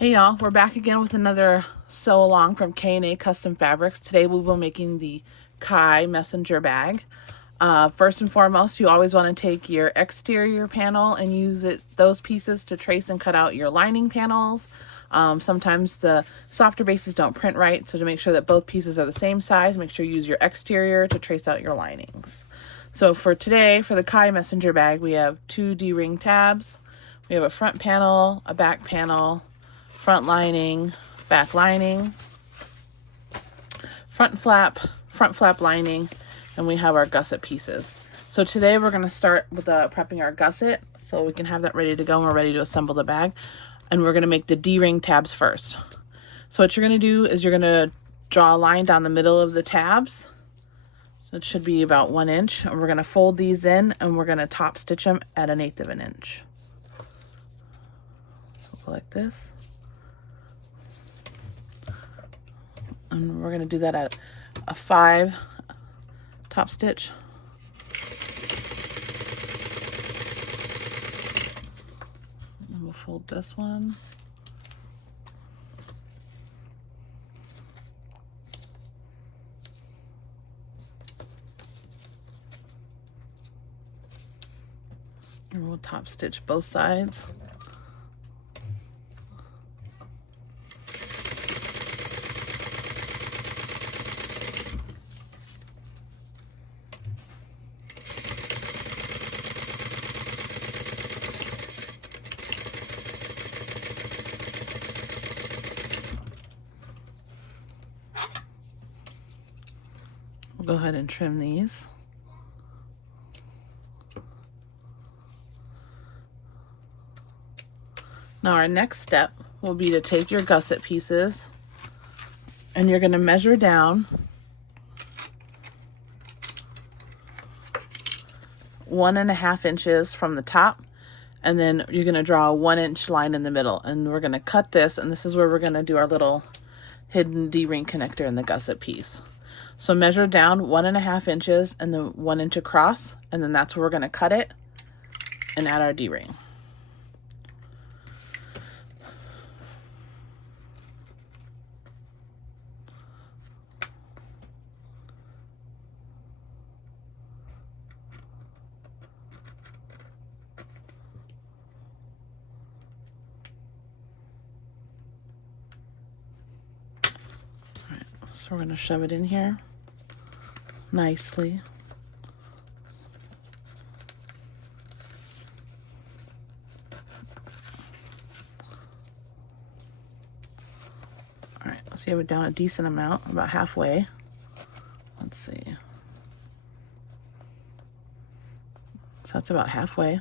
Hey y'all, we're back again with another sew along from K&A Custom Fabrics. Today we will be making the Kai messenger bag. First and foremost, you always want to take your exterior panel and use those pieces to trace and cut out your lining panels. Sometimes the softer bases don't print right, so to make sure that both pieces are the same size, make sure you use your exterior to trace out your linings. So for today, for the Kai messenger bag, we have 2 D-ring tabs. We have a front panel, a back panel, front lining, back lining, front flap lining, and we have our gusset pieces. So today we're going to start with prepping our gusset so we can have that ready to go and we're ready to assemble the bag. And we're going to make the D-ring tabs first. So what you're going to do is you're going to draw a line down the middle of the tabs. So it should be about 1 inch. And we're going to fold these in and we're going to top stitch them at 1/8 of an inch. So we'll go like this. And we're going to do that at a 5 top stitch. And we'll fold this one. And we'll top stitch both sides. We'll go ahead and trim these. Now our next step will be to take your gusset pieces and you're going to measure down 1.5 inches from the top, and then you're going to draw a 1 inch line in the middle, and we're going to cut this, and this is where we're going to do our little hidden D-ring connector in the gusset piece. So measure down 1.5 inches and then 1 inch across, and then that's where we're going to cut it and add our D-ring. So we're going to shove it in here nicely. All right, so you have it down a decent amount, about halfway. Let's see. So that's about halfway.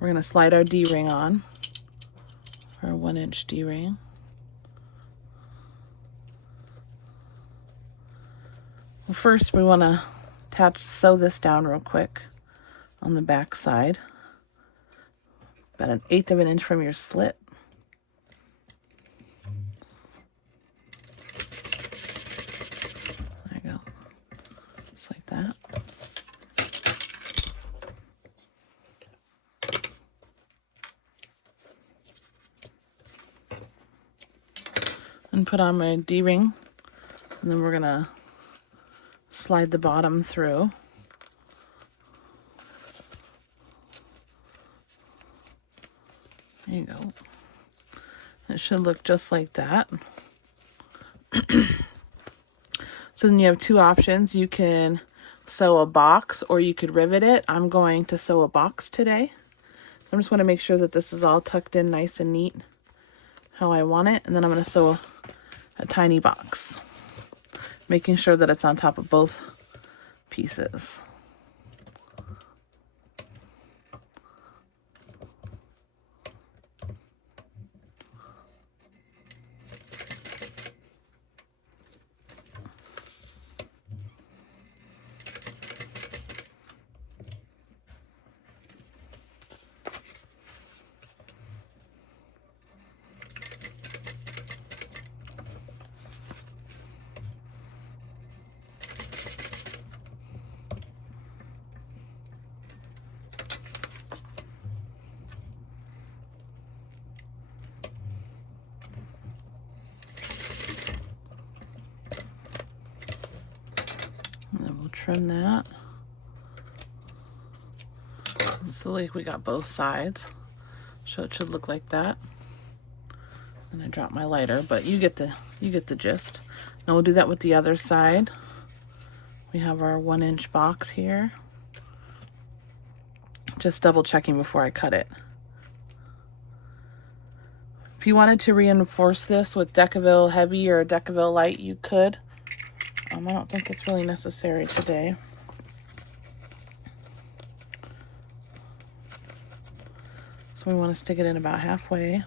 We're going to slide our D-ring on for a 1 inch D-ring. Well, first we want to sew this down real quick on the back side, about 1/8 of an inch from your slit. There you go, just like that. And put on my D-ring, and then we're gonna slide the bottom through. There you go. It should look just like that. So then you have 2 options. You can sew a box or you could rivet it. I'm going to sew a box today. So I'm just going to make sure that this is all tucked in nice and neat how I want it. And then I'm going to sew a tiny box, making sure that it's on top of both pieces. trim that. So like we got both sides. So it should look like that. And I dropped my lighter, but you get the gist. Now we'll do that with the other side. We have our 1-inch box here. Just double checking before I cut it. If you wanted to reinforce this with Decaville Heavy or Decaville Light, you could. I don't think it's really necessary today. So we want to stick it in about halfway.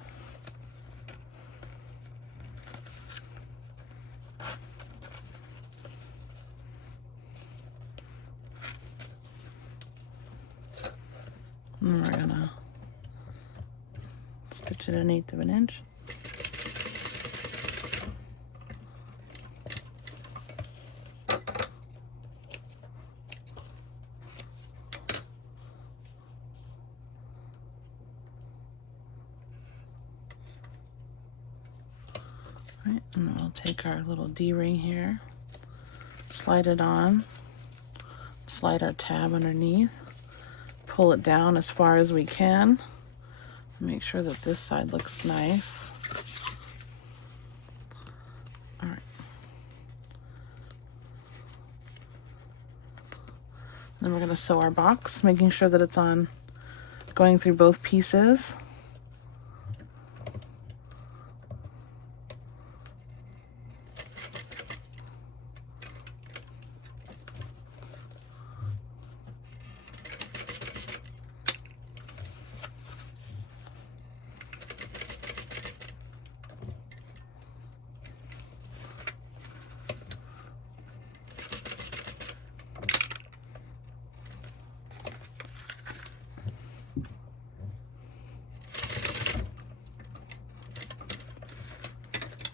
And we're gonna stitch it 1/8 of an inch. Right, and then we'll take our little D-ring here, slide it on, slide our tab underneath, pull it down as far as we can, make sure that this side looks nice. All right. Then we're going to sew our box, making sure that it's on, going through both pieces.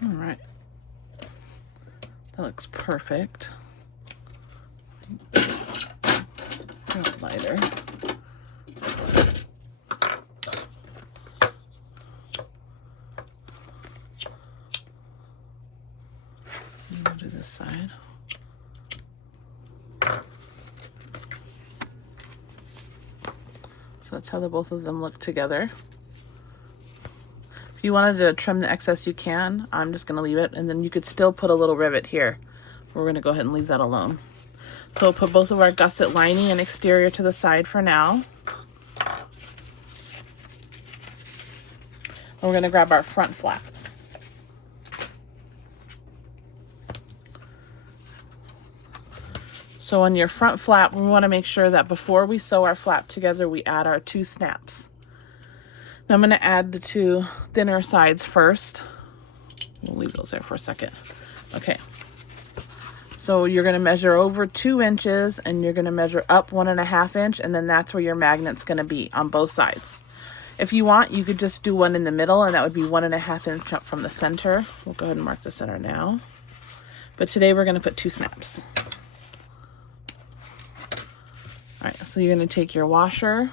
All right, that looks perfect. Lighter. And we'll do this side. So that's how the both of them look together. If you wanted to trim the excess, you can. I'm just going to leave it, and then you could still put a little rivet here. We're going to go ahead and leave that alone. So we'll put both of our gusset lining and exterior to the side for now. And we're going to grab our front flap. So on your front flap, we want to make sure that before we sew our flap together, we add our 2 snaps. Now I'm going to add the 2 thinner sides first. We'll leave those there for a second. Okay. So you're going to measure over 2 inches and you're going to measure up 1.5 inch, and then that's where your magnet's going to be on both sides. If you want, you could just do one in the middle, and that would be 1.5 inch up from the center. We'll go ahead and mark the center now. But today we're going to put 2 snaps. All right, so you're going to take your washer.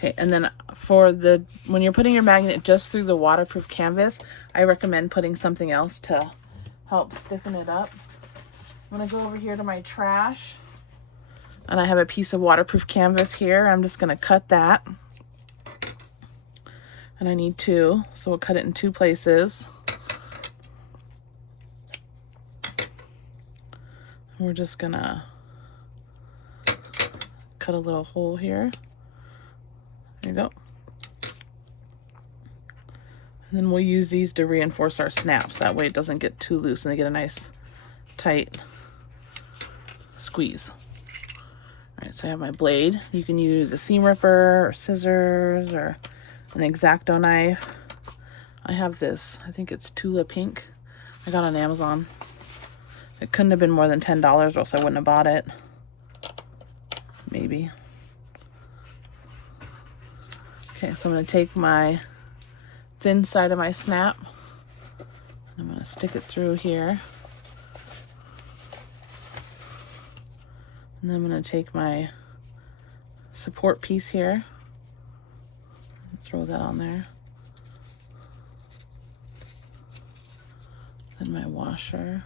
Okay, and then for the, when you're putting your magnet just through the waterproof canvas, I recommend putting something else to help stiffen it up. I'm gonna go over here to my trash, and I have a piece of waterproof canvas here. I'm just gonna cut that. And I need 2, so we'll cut it in 2 places. And we're just gonna cut a little hole here. There you go. And then we'll use these to reinforce our snaps. That way it doesn't get too loose and they get a nice tight squeeze. All right, so I have my blade. You can use a seam ripper or scissors or an X-Acto knife. I have this, I think it's Tula Pink. I got on Amazon. It couldn't have been more than $10 or else I wouldn't have bought it. Maybe. Okay, so I'm going to take my thin side of my snap. I'm going to stick it through here. And then I'm going to take my support piece here. throw that on there. Then my washer.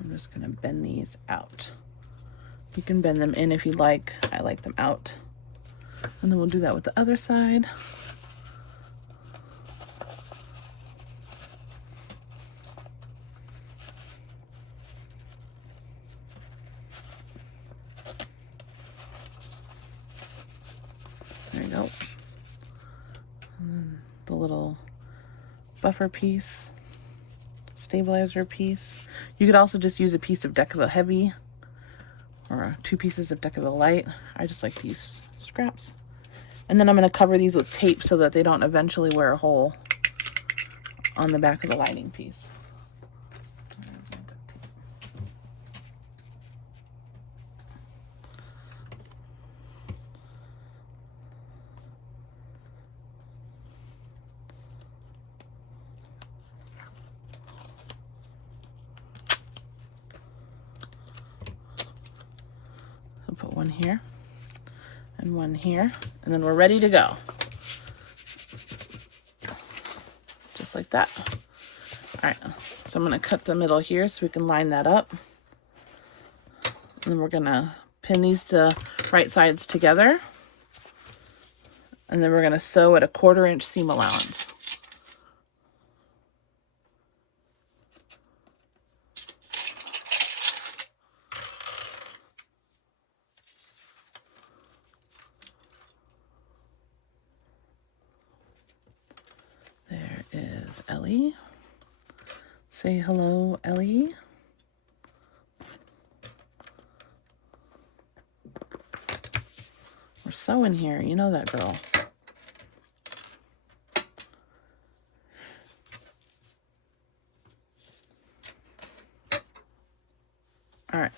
I'm just gonna bend these out. You can bend them in if you like. I like them out. And then we'll do that with the other side. There you go. And then the little buffer piece, stabilizer piece. You could also just use a piece of Decaville Heavy or 2 pieces of Decaville Light. I just like these scraps. And then I'm going to cover these with tape so that they don't eventually wear a hole on the back of the lining piece. So put one here and one here, and then we're ready to go. Just like that. All right, so I'm going to cut the middle here so we can line that up. And then we're going to pin these to right sides together. And then we're going to sew at a 1/4 inch seam allowance. There is Ellie. Say hello, Ellie. We're sewing here, you know that, girl. All right,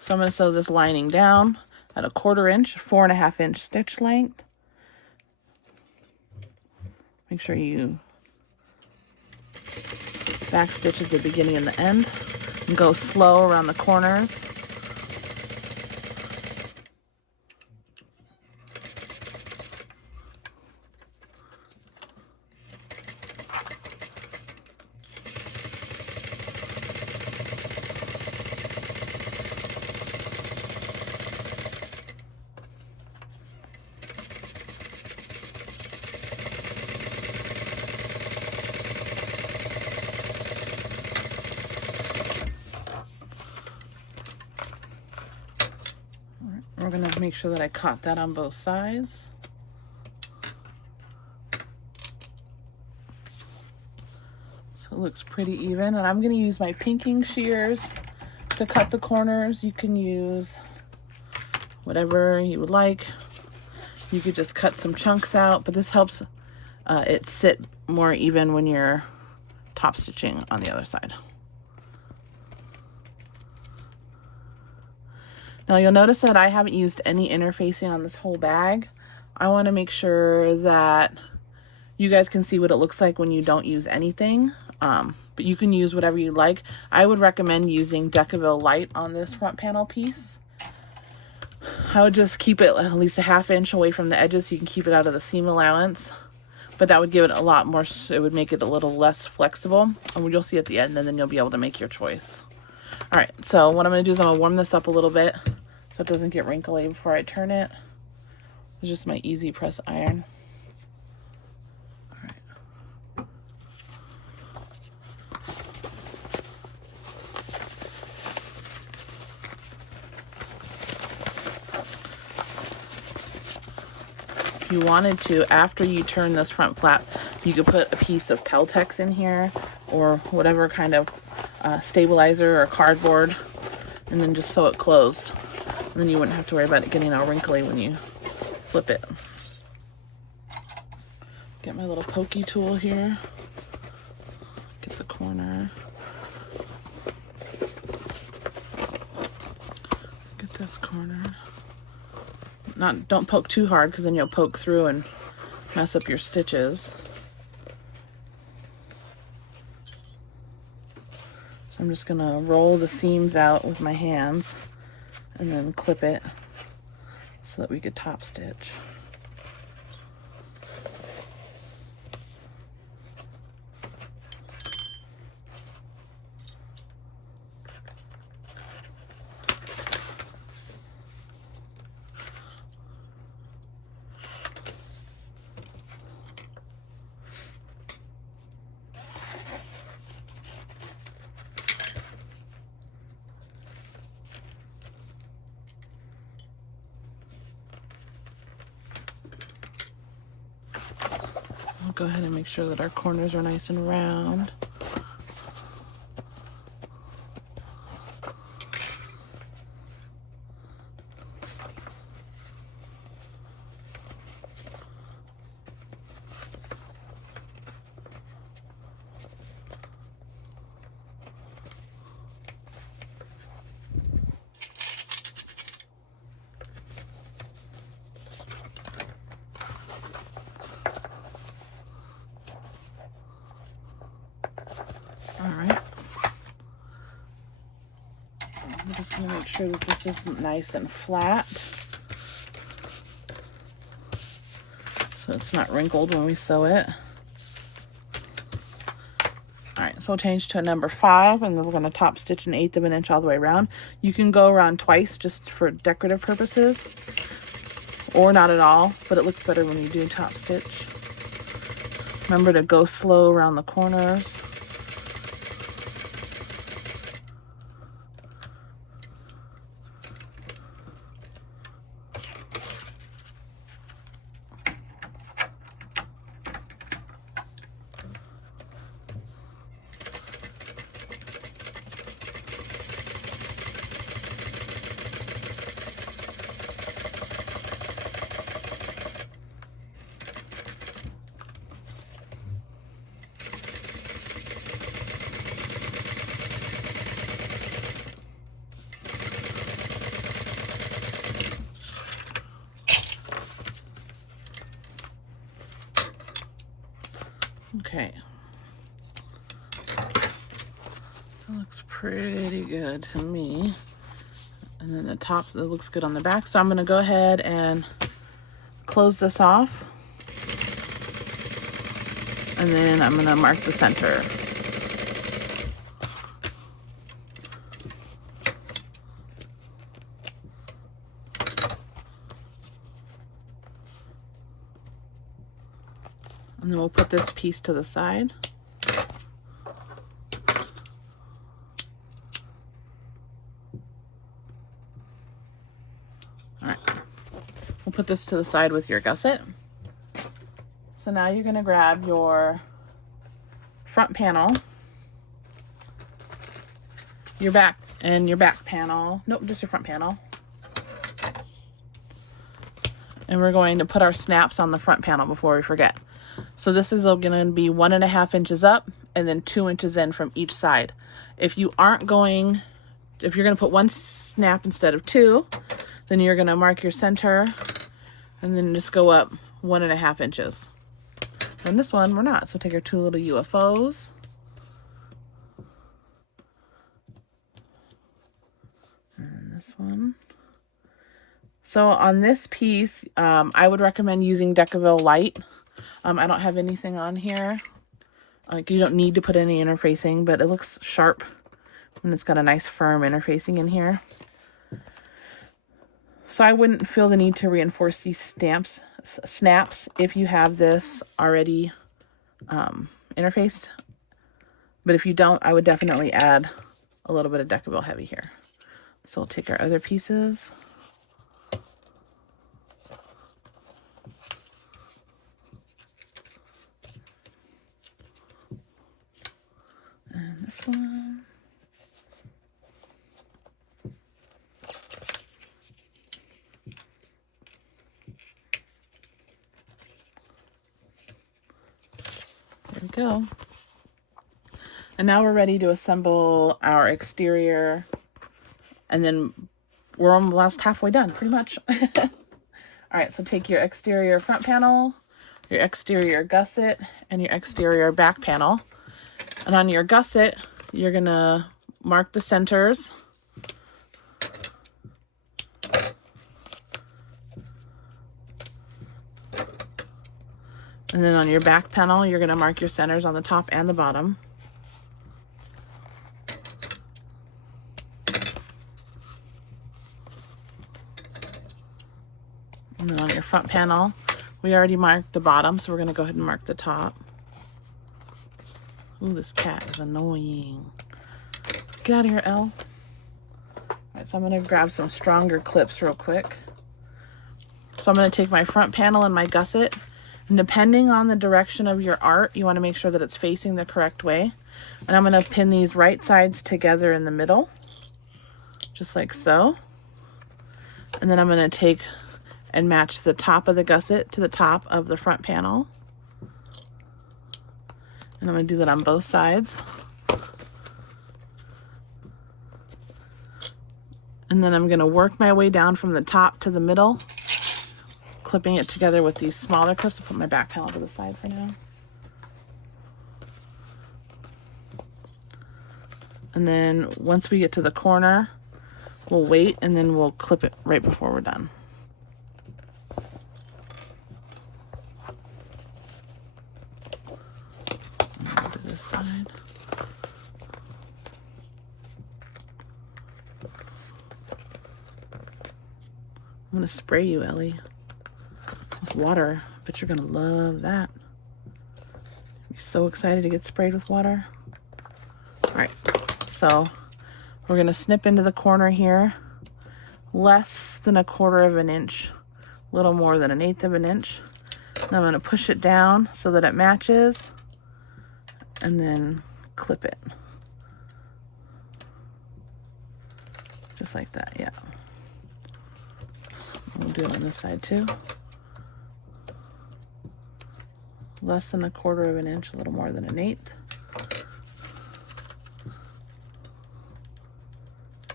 so I'm going to sew this lining down at a 1/4 inch, 4.5 inch stitch length. Make sure you back stitch at the beginning and the end, and go slow around the corners. We're going to make sure that I caught that on both sides. So it looks pretty even. And I'm going to use my pinking shears to cut the corners. You can use whatever you would like. You could just cut some chunks out, but this helps it sit more even when you're top stitching on the other side. Now you'll notice that I haven't used any interfacing on this whole bag. I want to make sure that you guys can see what it looks like when you don't use anything. But you can use whatever you like. I would recommend using Decaville Light on this front panel piece. I would just keep it at least a 1/2 inch away from the edges so you can keep it out of the seam allowance. But that would give it a lot more, it would make it a little less flexible. And you'll see at the end, and then you'll be able to make your choice. All right, so what I'm going to do is I'm going to warm this up a little bit so it doesn't get wrinkly before I turn it. It's just my easy press iron. All right. If you wanted to, after you turn this front flap, you could put a piece of Peltex in here or whatever kind of stabilizer or cardboard, and then just sew it closed. And then you wouldn't have to worry about it getting all wrinkly when you flip it. Get my little pokey tool here. Get the corner. Get this corner. Don't poke too hard because then you'll poke through and mess up your stitches. So I'm just gonna roll the seams out with my hands and then clip it so that we could top stitch. I'll go ahead and make sure that our corners are nice and round. Alright. I'm just going to make sure that this is nice and flat, so it's not wrinkled when we sew it. Alright, so we'll change to a number 5, and then we're going to top stitch 1/8 of an inch all the way around. You can go around twice just for decorative purposes, or not at all, but it looks better when you do top stitch. Remember to go slow around the corners. Okay, that looks pretty good to me. And then the top, that looks good on the back. So I'm going to go ahead and close this off. And then I'm going to mark the center. And then we'll put this piece to the side. All right, we'll put this to the side with your gusset. So now you're gonna grab your front panel, your back, and your back panel. Nope, just your front panel. And we're going to put our snaps on the front panel before we forget. So this is going to be 1.5 inches up and then 2 inches in from each side. If you're going to put 1 snap instead of 2, then you're going to mark your center and then just go up 1.5 inches. And this one, we're not. So take our 2 little UFOs. And this one. So on this piece, I would recommend using Decaville Light. I don't have anything on here. Like, you don't need to put any interfacing, but it looks sharp when it's got a nice firm interfacing in here. So I wouldn't feel the need to reinforce these snaps if you have this already interfaced. But if you don't, I would definitely add a little bit of Decaville Heavy here. So we'll take our other pieces. And this one. There we go. And now we're ready to assemble our exterior, and then we're almost halfway done, pretty much. All right, so take your exterior front panel, your exterior gusset, and your exterior back panel. And on your gusset, you're gonna mark the centers. And then on your back panel, you're going to mark your centers on the top and the bottom. And then on your front panel, we already marked the bottom, so we're going to go ahead and mark the top. Ooh, this cat is annoying. Get out of here, Elle. All right, so I'm going to grab some stronger clips real quick. So I'm going to take my front panel and my gusset, and depending on the direction of your art, you want to make sure that it's facing the correct way. And I'm going to pin these right sides together in the middle, just like so. And then I'm going to take and match the top of the gusset to the top of the front panel. And I'm going to do that on both sides. And then I'm going to work my way down from the top to the middle, clipping it together with these smaller clips. I'll put my back panel to the side for now. And then once we get to the corner, we'll wait and then we'll clip it right before we're done. To this side. I'm gonna spray you, Ellie, with water. But you're gonna love that. You're so excited to get sprayed with water. All right, so we're gonna snip into the corner here, less than 1/4 of an inch, a little more than 1/8 of an inch. And I'm gonna push it down so that it matches, and then clip it. Just like that, yeah. We'll do it on this side too. Less than 1/4 of an inch, a little more than 1/8.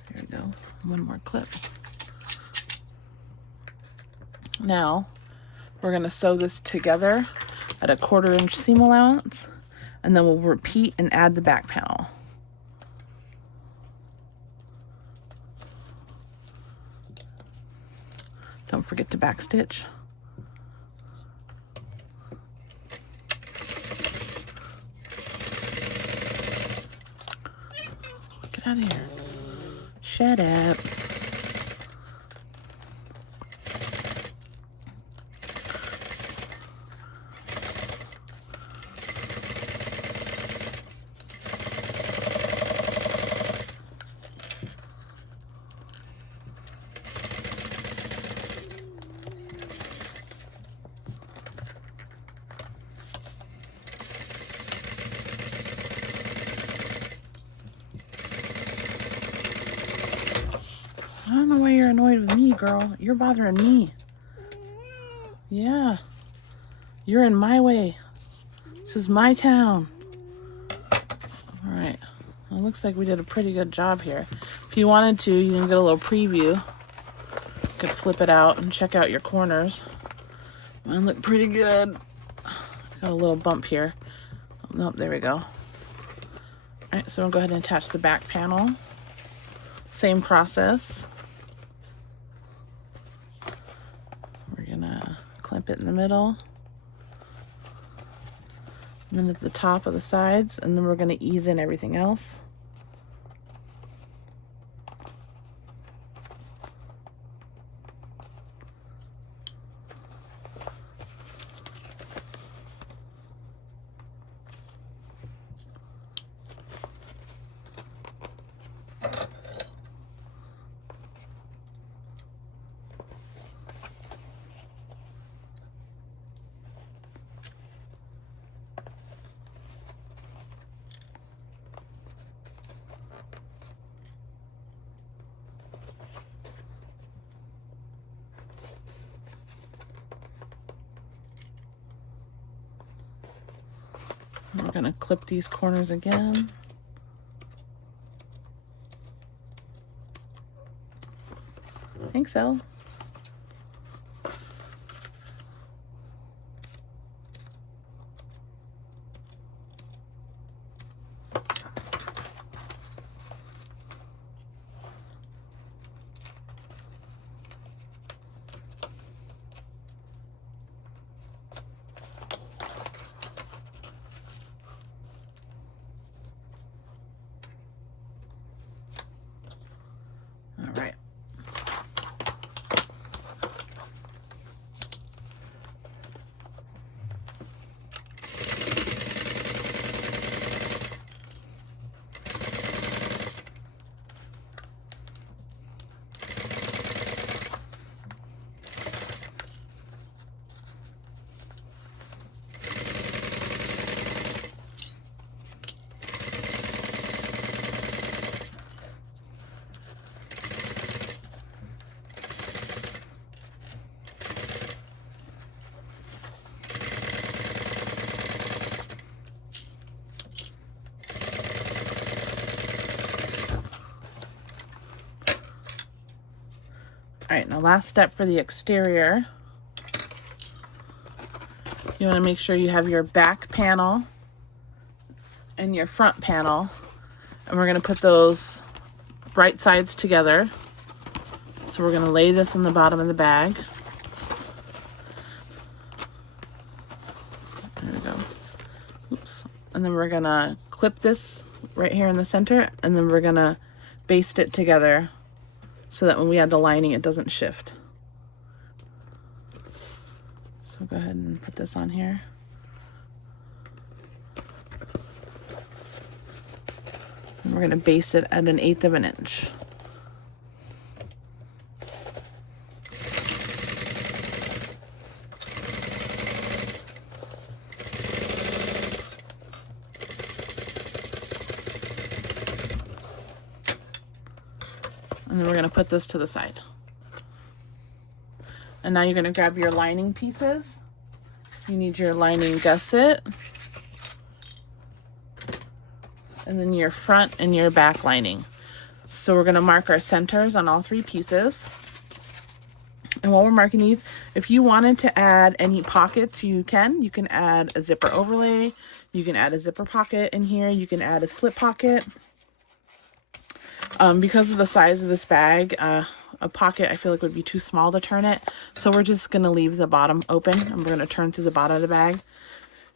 There we go. One more clip. Now, we're going to sew this together at a 1/4 inch seam allowance, and then we'll repeat and add the back panel. Don't forget to back stitch. Get out of here. Shut up. I don't know why you're annoyed with me, girl. You're bothering me. Yeah. You're in my way. This is my town. All right. Well, it looks like we did a pretty good job here. If you wanted to, you can get a little preview. You could flip it out and check out your corners. Mine look pretty good. Got a little bump here. Nope, there we go. All right, so we'll go ahead and attach the back panel. Same process. We're gonna clamp it in the middle, and then at the top of the sides, and then we're gonna ease in everything else. We're going to clip these corners again. Thanks, Elle. All right, now last step for the exterior. You want to make sure you have your back panel and your front panel, and we're going to put those right sides together. So we're going to lay this in the bottom of the bag. There we go. Oops. And then we're going to clip this right here in the center, and then we're going to baste it together so that when we add the lining, it doesn't shift. So go ahead and put this on here. And we're going to base it at 1/8 of an inch. And then we're going to put this to the side. And now you're going to grab your lining pieces. You need your lining gusset, and then your front and your back lining. So we're going to mark our centers on all 3 pieces. And while we're marking these, if you wanted to add any pockets, you can. You can add a zipper overlay. You can add a zipper pocket in here. You can add a slip pocket. Because of the size of this bag, a pocket I feel like would be too small to turn it. So we're just going to leave the bottom open, and we're going to turn through the bottom of the bag.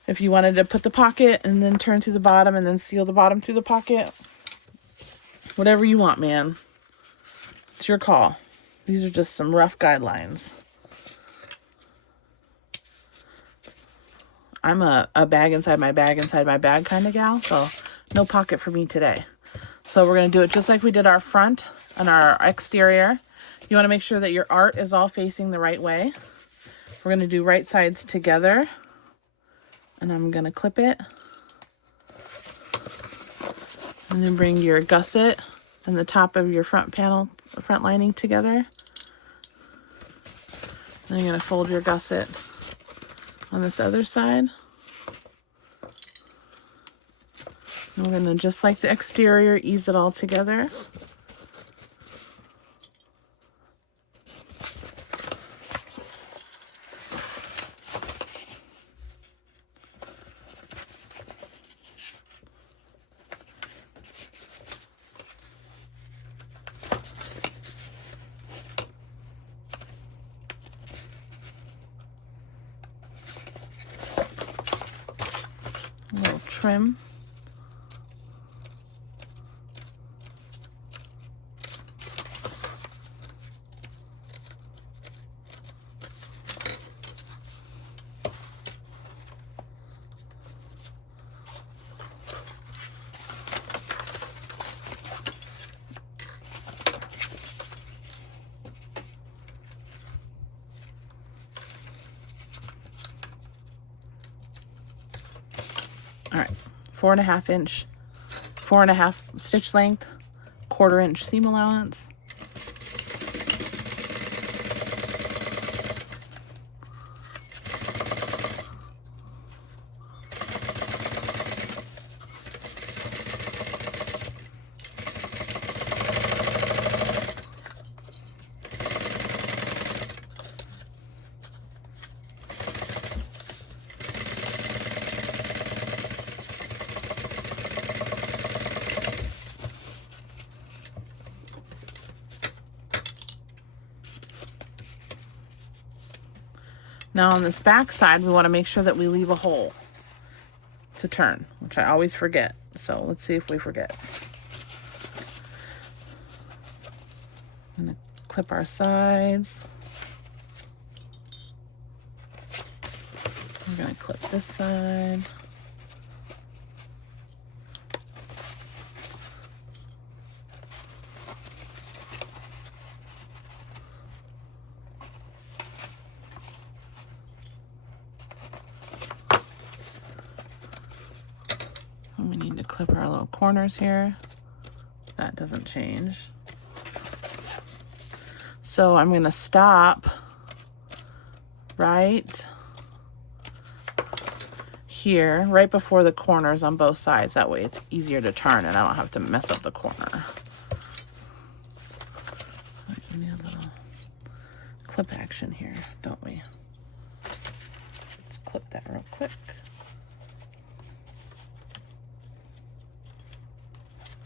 If you wanted to put the pocket and then turn through the bottom and then seal the bottom through the pocket, whatever you want, man. It's your call. These are just some rough guidelines. I'm a bag inside my bag kind of gal, so no pocket for me today. So we're going to do it just like we did our front and our exterior. You want to make sure that your art is all facing the right way. We're going to do right sides together. And I'm going to clip it. And then bring your gusset and the top of your front panel, front lining together. Then you're going to fold your gusset on this other side. And we're going to, just like the exterior, ease it all together. A little trim. All right, 4.5 inch, 4.5 stitch length, 1/4 inch seam allowance. Now on this back side, we want to make sure that we leave a hole to turn, which I always forget. So let's see if we forget. I'm going to clip our sides. We're going to clip this side. We need to clip our little corners here. That doesn't change. So I'm going to stop right here, right before the corners on both sides. That way it's easier to turn and I don't have to mess up the corner. We need a little section here, don't we? Let's clip that real quick.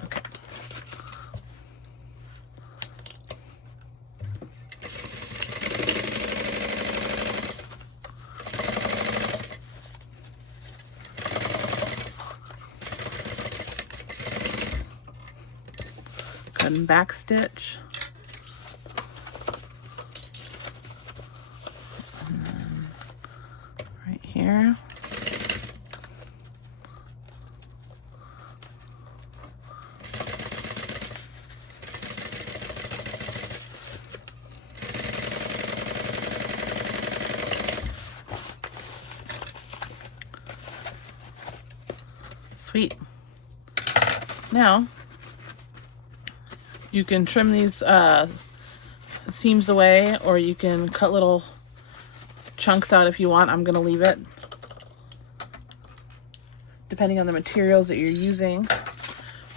Okay. Cut and back stitch. And then right here. Sweet. Now, you can trim these seams away, or you can cut little chunks out if you want. I'm gonna leave it, depending on the materials that you're using.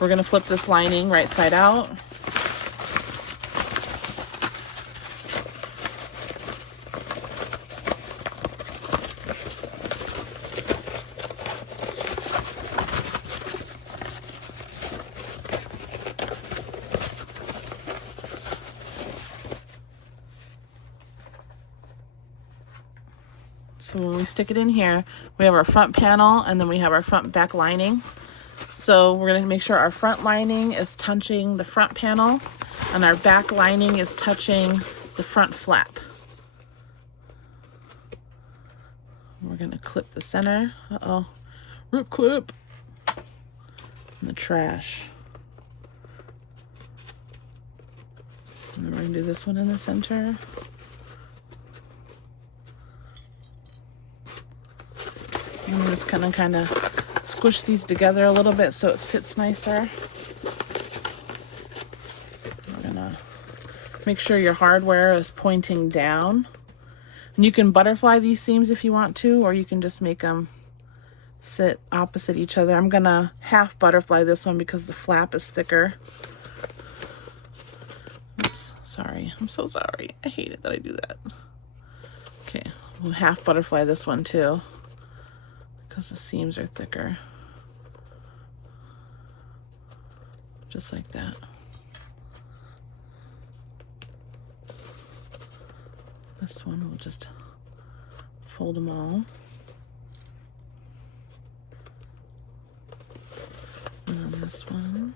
We're gonna flip this lining right side out. So when we stick it in here, we have our front panel and then we have our front back lining. So we're going to make sure our front lining is touching the front panel and our back lining is touching the front flap. We're going to clip the center. Uh-oh. Rip clip. In the trash. And then we're going to do this one in the center. And we're just gonna kind of squish these together a little bit so it sits nicer. We're gonna make sure your hardware is pointing down. And you can butterfly these seams if you want to, or you can just make them sit opposite each other. I'm gonna half butterfly this one because the flap is thicker. Oops, sorry. I'm so sorry. I hate it that I do that. Okay, we'll half butterfly this one too, because the seams are thicker. Just like that. This one, we'll just fold them all. And then this one.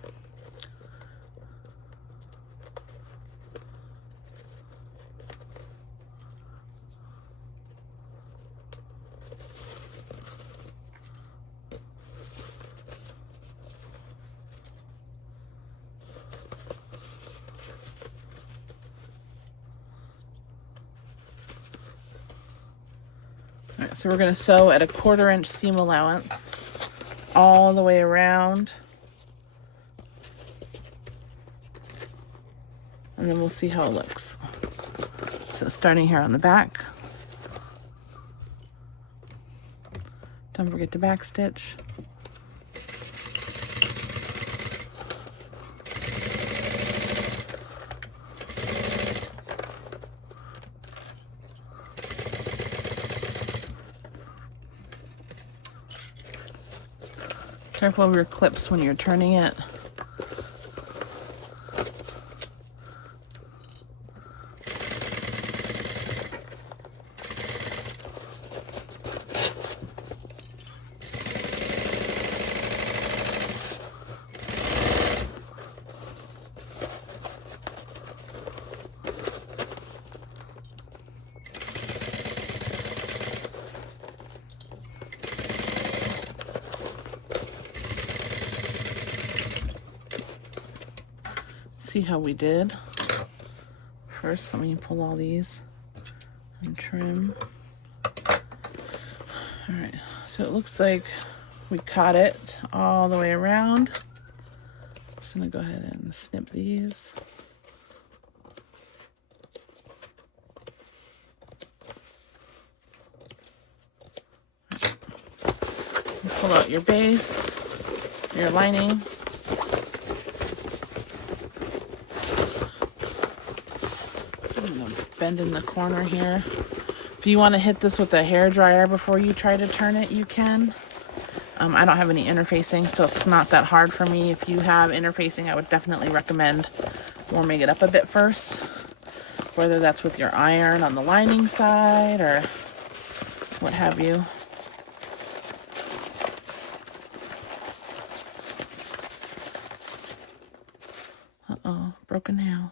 All right, so we're going to sew at a 1/4 inch seam allowance all the way around. And then we'll see how it looks. So starting here on the back. Don't forget to back stitch. Careful of your clips when you're turning it. See how we did. First, let me pull all these and trim. All right, so it looks like we caught it all the way around. I'm just gonna go ahead and snip these. Pull out your base, your lining. bend in the corner here. If you want to hit this with a hair dryer before you try to turn it, you can. I don't have any interfacing, so it's not that hard for me. If you have interfacing, I would definitely recommend warming it up a bit first, whether that's with your iron on the lining side or what have you. Uh-oh, broken nail.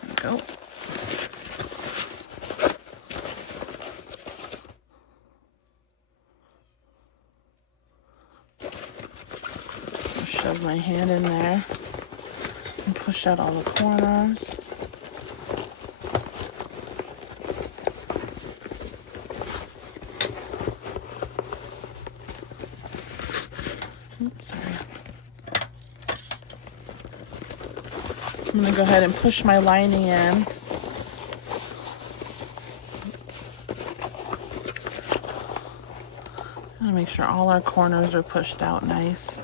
There we go. Shove my hand in there and push out all the corners. Oops, sorry. I'm going to go ahead and push my lining in. I'm going to make sure all our corners are pushed out nice.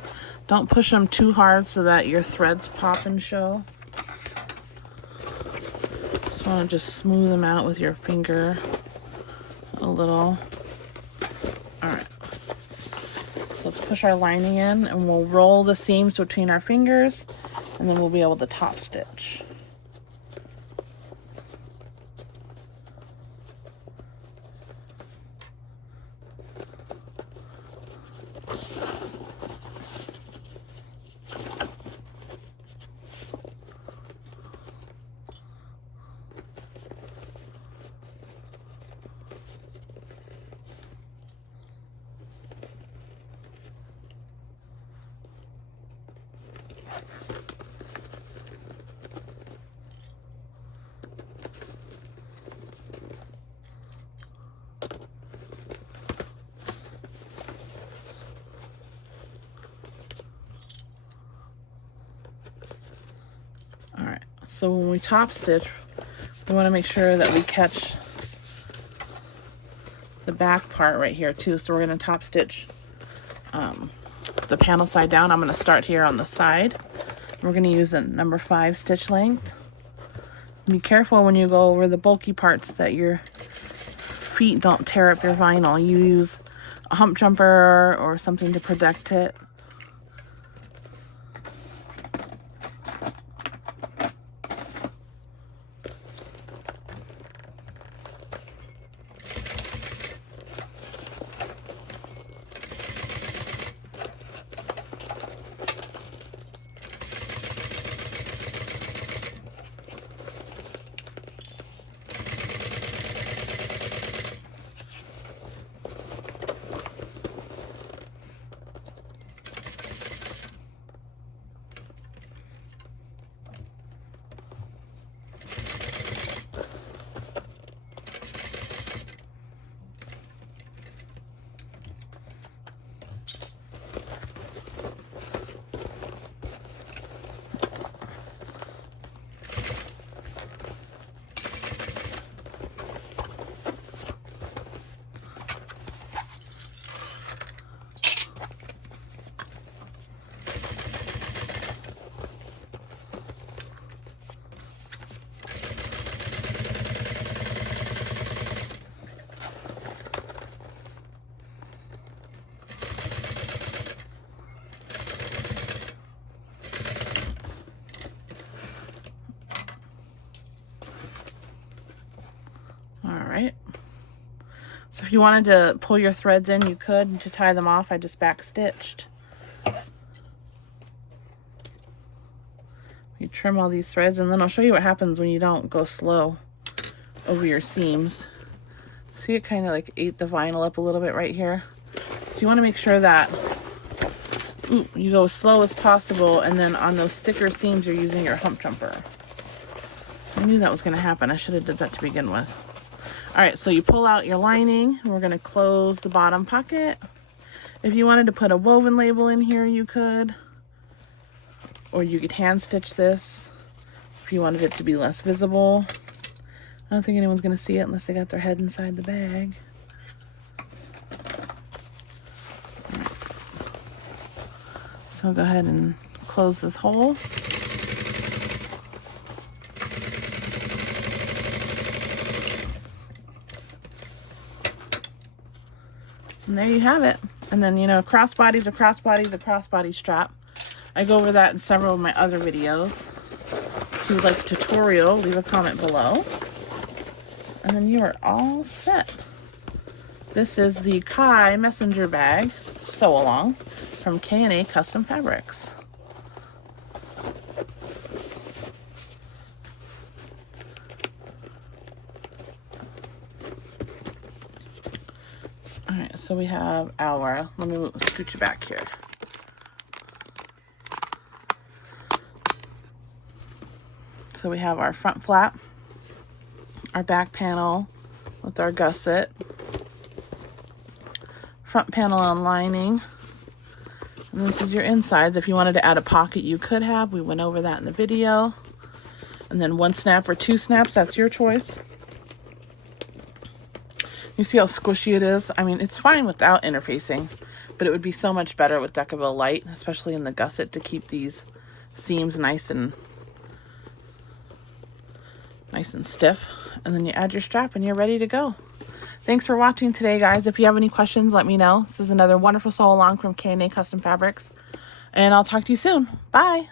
Don't push them too hard so that your threads pop and show. Just want to just smooth them out with your finger a little. Alright. So let's push our lining in and we'll roll the seams between our fingers and then we'll be able to top stitch. So when we top stitch, we want to make sure that we catch the back part right here too. So we're going to top stitch the panel side down. I'm going to start here on the side. We're going to use a number 5 stitch length. Be careful when you go over the bulky parts that your feet don't tear up your vinyl. You use a hump jumper or something to protect it. Alright, so if you wanted to pull your threads in, you could. And to tie them off, I just back stitched. You trim all these threads, and then I'll show you what happens when you don't go slow over your seams. See, it kind of like ate the vinyl up a little bit right here. So you want to make sure that you go as slow as possible, and then on those thicker seams, you're using your hump jumper. I knew that was going to happen. I should have did that to begin with. Alright, so you pull out your lining, and we're going to close the bottom pocket. If you wanted to put a woven label in here, you could. Or you could hand stitch this if you wanted it to be less visible. I don't think anyone's going to see it unless they got their head inside the bag. So go ahead and close this hole. And there you have it. And then, you know, crossbodies, a crossbody strap. I go over that in several of my other videos. If you would like a tutorial, leave a comment below. And then you are all set. This is the Kai messenger bag sew along from K&A Custom Fabrics. All right, so we have our, let me scoot you back here. So we have our front flap, our back panel with our gusset, front panel on lining, and this is your insides. If you wanted to add a pocket, you could have. We went over that in the video. And then 1 snap or 2 snaps, that's your choice. You see how squishy it is? I mean, it's fine without interfacing, but it would be so much better with Decaville Light, especially in the gusset, to keep these seams nice and stiff. And then you add your strap and you're ready to go. Thanks for watching today, guys. If you have any questions, let me know. This is another wonderful sew along from K&A Custom Fabrics, and I'll talk to you soon. Bye.